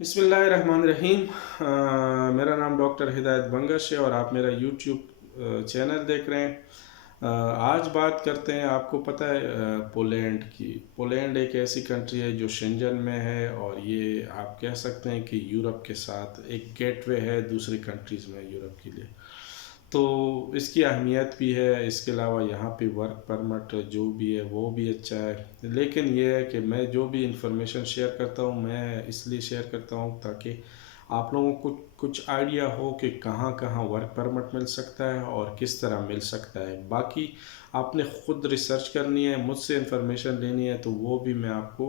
بسم اللہ الرحمن الرحیم۔ میرا نام ڈاکٹر ہدایت بنگش ہے اور آپ میرا یوٹیوب چینل دیکھ رہے ہیں۔ آج بات کرتے ہیں، آپ کو پتہ ہے پولینڈ کی۔ پولینڈ ایک ایسی کنٹری ہے جو شنجن میں ہے، اور یہ آپ کہہ سکتے ہیں کہ یورپ کے ساتھ ایک گیٹ وے ہے دوسری کنٹریز میں یورپ کے لیے۔ تو اس کی اہمیت بھی ہے، اس کے علاوہ یہاں پہ ورک پرمٹ جو بھی ہے وہ بھی اچھا ہے۔ لیکن یہ ہے کہ میں جو بھی انفارمیشن شیئر کرتا ہوں، میں اس لیے شیئر کرتا ہوں تاکہ آپ لوگوں کو کچھ آئیڈیا ہو کہ کہاں کہاں ورک پرمٹ مل سکتا ہے اور کس طرح مل سکتا ہے۔ باقی آپ نے خود ریسرچ کرنی ہے، مجھ سے انفارمیشن لینی ہے، تو وہ بھی میں آپ کو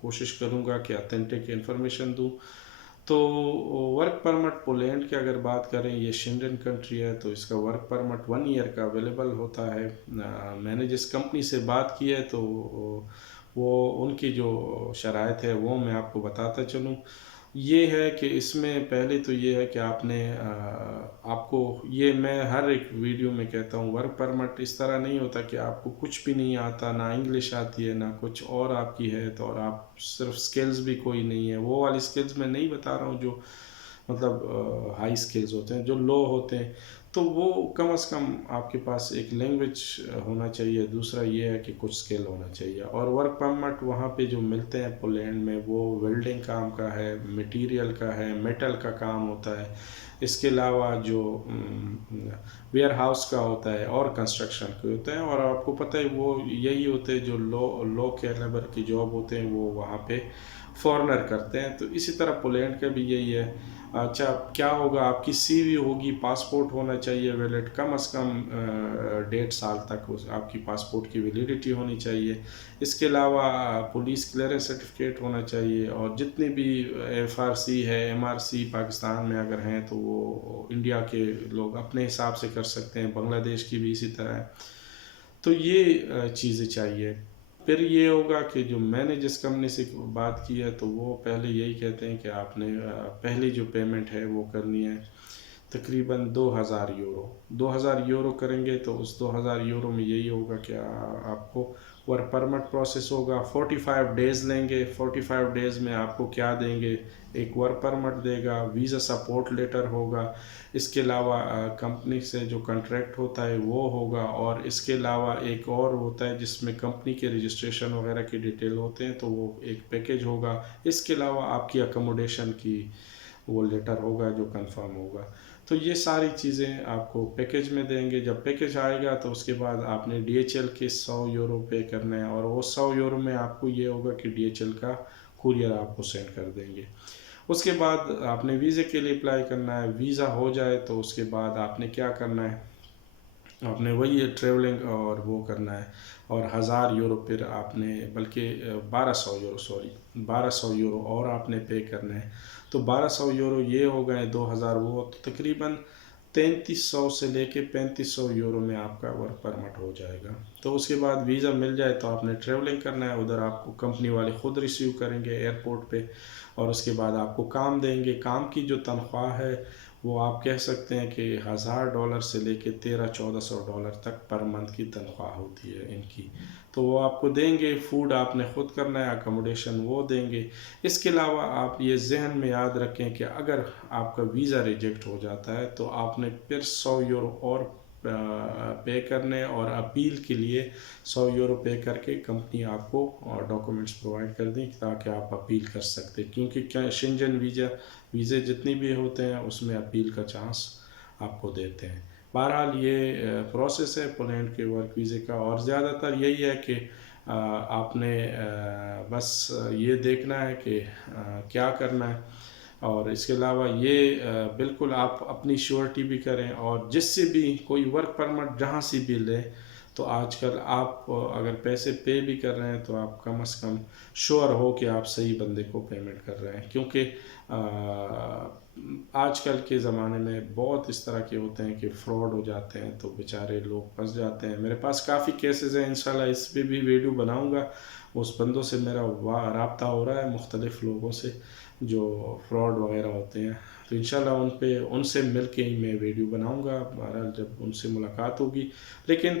کوشش کروں گا کہ اتھینٹک انفارمیشن دوں۔ تو ورک پرمٹ پولینڈ کی اگر بات کریں، یہ شنجن کنٹری ہے، تو اس کا ورک پرمٹ 1 ایئر کا اویلیبل ہوتا ہے۔ میں نے جس کمپنی سے بات کی ہے تو وہ ان کی جو شرائط ہے وہ میں آپ کو بتاتا چلوں۔ یہ ہے کہ اس میں پہلے تو یہ ہے کہ آپ کو یہ میں ہر ایک ویڈیو میں کہتا ہوں، ورک پرمٹ اس طرح نہیں ہوتا کہ آپ کو کچھ بھی نہیں آتا، نہ انگلش آتی ہے نہ کچھ اور آپ کی ہے، تو اور آپ صرف سکلز بھی کوئی نہیں ہے۔ وہ والی سکلز میں نہیں بتا رہا ہوں جو مطلب ہائی سکلز ہوتے ہیں، جو لو ہوتے ہیں، تو وہ کم از کم آپ کے پاس ایک لینگویج ہونا چاہیے۔ دوسرا یہ ہے کہ کچھ سکل ہونا چاہیے۔ اور ورک پرمٹ وہاں پہ جو ملتے ہیں پولینڈ میں، وہ ویلڈنگ کام کا ہے، مٹیریل کا ہے، میٹل کا کام ہوتا ہے۔ اس کے علاوہ جو ویئر ہاؤس کا ہوتا ہے اور کنسٹرکشن کے ہوتے ہیں، اور آپ کو پتہ ہے وہ یہی ہوتے ہیں جو لو کیلیبر کی جاب ہوتے ہیں، وہ وہاں پہ فورنر کرتے ہیں۔ تو اسی طرح پولینڈ کا بھی یہی ہے۔ اچھا کیا ہوگا، آپ کی سی وی ہوگی، پاسپورٹ ہونا چاہیے ویلڈ، کم از کم 1.5 سال تک آپ کی پاسپورٹ کی ویلیڈیٹی ہونی چاہیے۔ اس کے علاوہ پولیس کلیئرنس سرٹیفکیٹ ہونا چاہیے، اور جتنے بھی ایف آر سی ہے، ایم آر سی پاکستان میں اگر ہیں تو وہ انڈیا کے لوگ اپنے حساب سے کر سکتے ہیں، بنگلہ دیش کی بھی اسی طرح ہے۔ تو یہ چیزیں چاہیے۔ پھر یہ ہوگا کہ جو میں نے جس کمپنی سے بات کی ہے، تو وہ پہلے یہی کہتے ہیں کہ آپ نے پہلی جو پیمنٹ ہے وہ کرنی ہے تقریباً 2,000 یورو۔ 2,000 یورو کریں گے تو اس 2,000 یورو میں یہی ہوگا کہ آپ کو ورک پرمٹ پروسیس ہوگا۔ 45 ڈیز لیں گے۔ 45 ڈیز میں آپ کو کیا دیں گے، ایک ورک پرمٹ دے گا، ویزا سپورٹ لیٹر ہوگا، اس کے علاوہ کمپنی سے جو کنٹریکٹ ہوتا ہے وہ ہوگا، اور اس کے علاوہ ایک اور ہوتا ہے جس میں کمپنی کے رجسٹریشن وغیرہ کی ڈیٹیل ہوتے ہیں، تو وہ ایک پیکیج ہوگا۔ اس کے علاوہ آپ کی اکموڈیشن کی وہ لیٹر ہوگا جو کنفرم ہوگا۔ تو یہ ساری چیزیں آپ کو پیکیج میں دیں گے۔ جب پیکیج آئے گا تو اس کے بعد آپ نے ڈی ایچ ایل کے 100 یورو پے کرنا ہے، اور وہ 100 یورو میں آپ کو یہ ہوگا کہ ڈی ایچ ایل کا کوریئر آپ کو سینڈ کر دیں گے۔ اس کے بعد آپ نے ویزے کے لیے اپلائی کرنا ہے۔ ویزا ہو جائے تو اس کے بعد آپ نے کیا کرنا ہے، آپ نے وہی ٹریولنگ اور وہ کرنا ہے، اور 1,000 یورو پھر آپ نے، بلکہ 1,200 یورو، 1,200 یورو اور آپ نے پے کرنا ہے۔ تو 1,200 یورو یہ ہو گئے، 2,000 وہ، تو تقریباً 3,300 سے لے کے 3,500 یورو میں آپ کا ورک پرمٹ ہو جائے گا۔ تو اس کے بعد ویزا مل جائے تو آپ نے ٹریولنگ کرنا ہے، ادھر آپ کو کمپنی والے خود ریسیو کریں گے ایئرپورٹ پہ، اور اس کے بعد آپ کو کام دیں گے۔ کام کی جو تنخواہ ہے وہ آپ کہہ سکتے ہیں کہ $1,000 سے لے کے $1,300-1,400 تک پر منتھ کی تنخواہ ہوتی ہے ان کی۔ تو وہ آپ کو دیں گے، فوڈ آپ نے خود کرنا ہے، اکموڈیشن وہ دیں گے۔ اس کے علاوہ آپ یہ ذہن میں یاد رکھیں کہ اگر آپ کا ویزا ریجیکٹ ہو جاتا ہے تو آپ نے پھر 100 یورو اور پے کرنے، اور اپیل کے لیے 100 یورو پے کر کے کمپنی آپ کو ڈاکومنٹس پرووائڈ کر دیں تاکہ آپ اپیل کر سکتے، کیونکہ شنجن ویزے جتنی بھی ہوتے ہیں اس میں اپیل کا چانس آپ کو دیتے ہیں۔ بہرحال یہ پروسیس ہے پولینڈ کے ورک ویزے کا، اور زیادہ تر یہی ہے کہ آپ نے بس یہ دیکھنا ہے کہ کیا کرنا ہے، اور اس کے علاوہ یہ بالکل آپ اپنی شیورٹی بھی کریں، اور جس سے بھی کوئی ورک پرمٹ جہاں سے بھی لیں، تو آج کل آپ اگر پیسے پے بھی کر رہے ہیں تو آپ کم از کم شور ہو کہ آپ صحیح بندے کو پیمنٹ کر رہے ہیں، کیونکہ آج کل کے زمانے میں بہت اس طرح کے ہوتے ہیں کہ فراڈ ہو جاتے ہیں، تو بیچارے لوگ پھنس جاتے ہیں۔ میرے پاس کافی کیسز ہیں، انشاءاللہ اس پہ بھی ویڈیو بناؤں گا۔ اس بندوں سے میرا رابطہ ہو رہا ہے، مختلف لوگوں سے جو فراڈ وغیرہ ہوتے ہیں، تو انشاءاللہ ان سے مل کے ہی میں ویڈیو بناؤں گا، بہرحال جب ان سے ملاقات ہوگی۔ لیکن